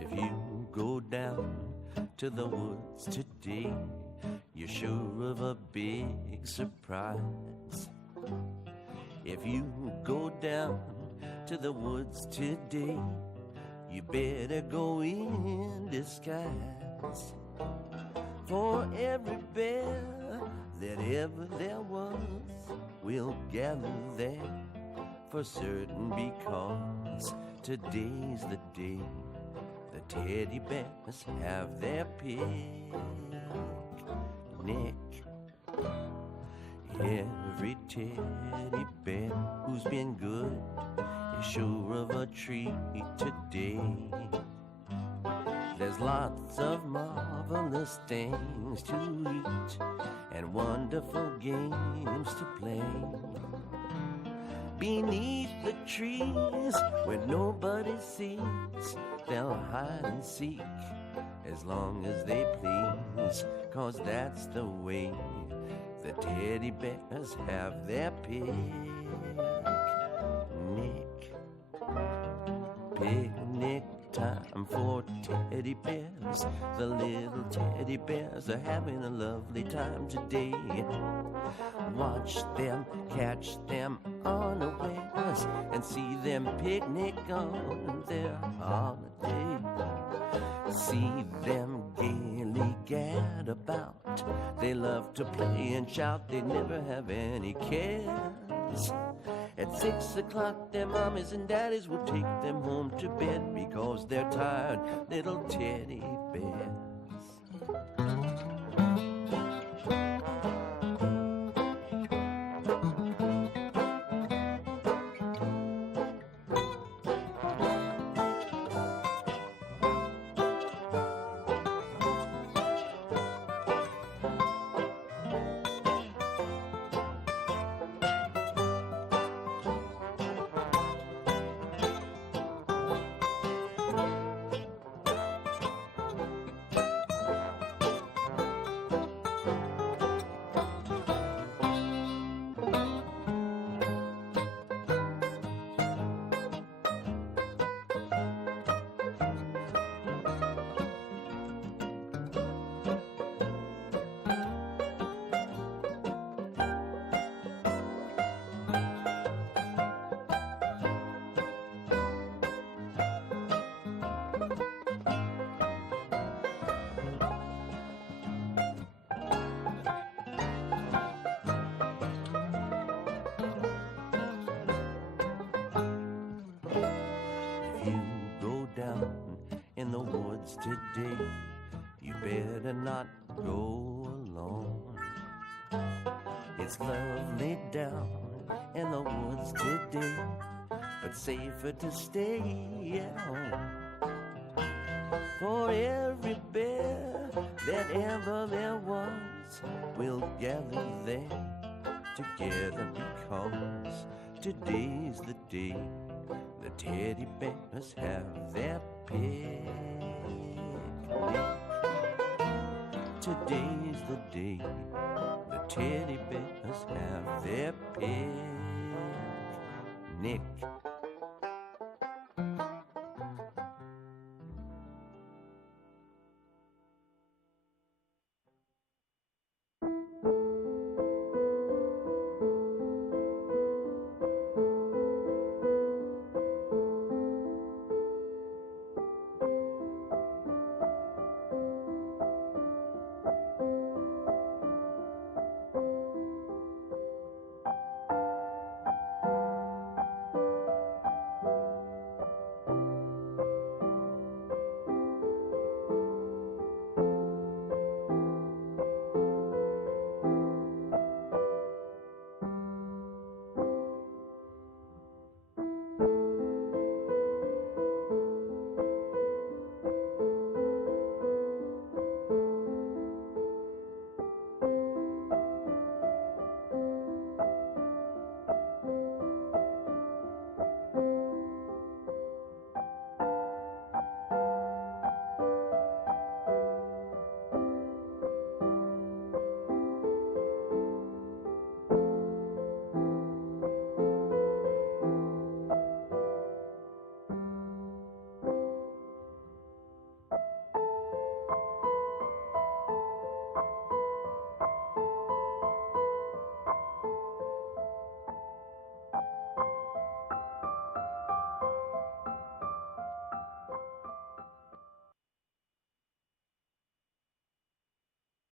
If you go down to the woods today, you're sure of a big surprise. If you go down to the woods today, you better go in disguise. For every bear that ever there was will gather there for certain, because today's the day the teddy bears have their picnic. Every teddy bear who's been good is sure of a treat today. There's lots of marvelous things to eat and wonderful games to play beneath the trees where nobody sees. They'll hide and seek as long as they please, 'cause that's the way the teddy bears have their picnic. Picnic time for teddy bears. The little teddy bears are having a lovely time today. Watch them, catch them unawares, and see them picnic on their holiday. See them gaily gad about. They love to play and shout, they never have any cares. At 6 o'clock their mommies and daddies will take them home to bed, because they're tired little teddy bears. today. You better not go alone. It's lovely down in the woods today, but safer to stay at home. For every bear that ever there was will gather there together, because today's the day the teddy bears have their picnic. Today's the day the teddy bears have their picnic.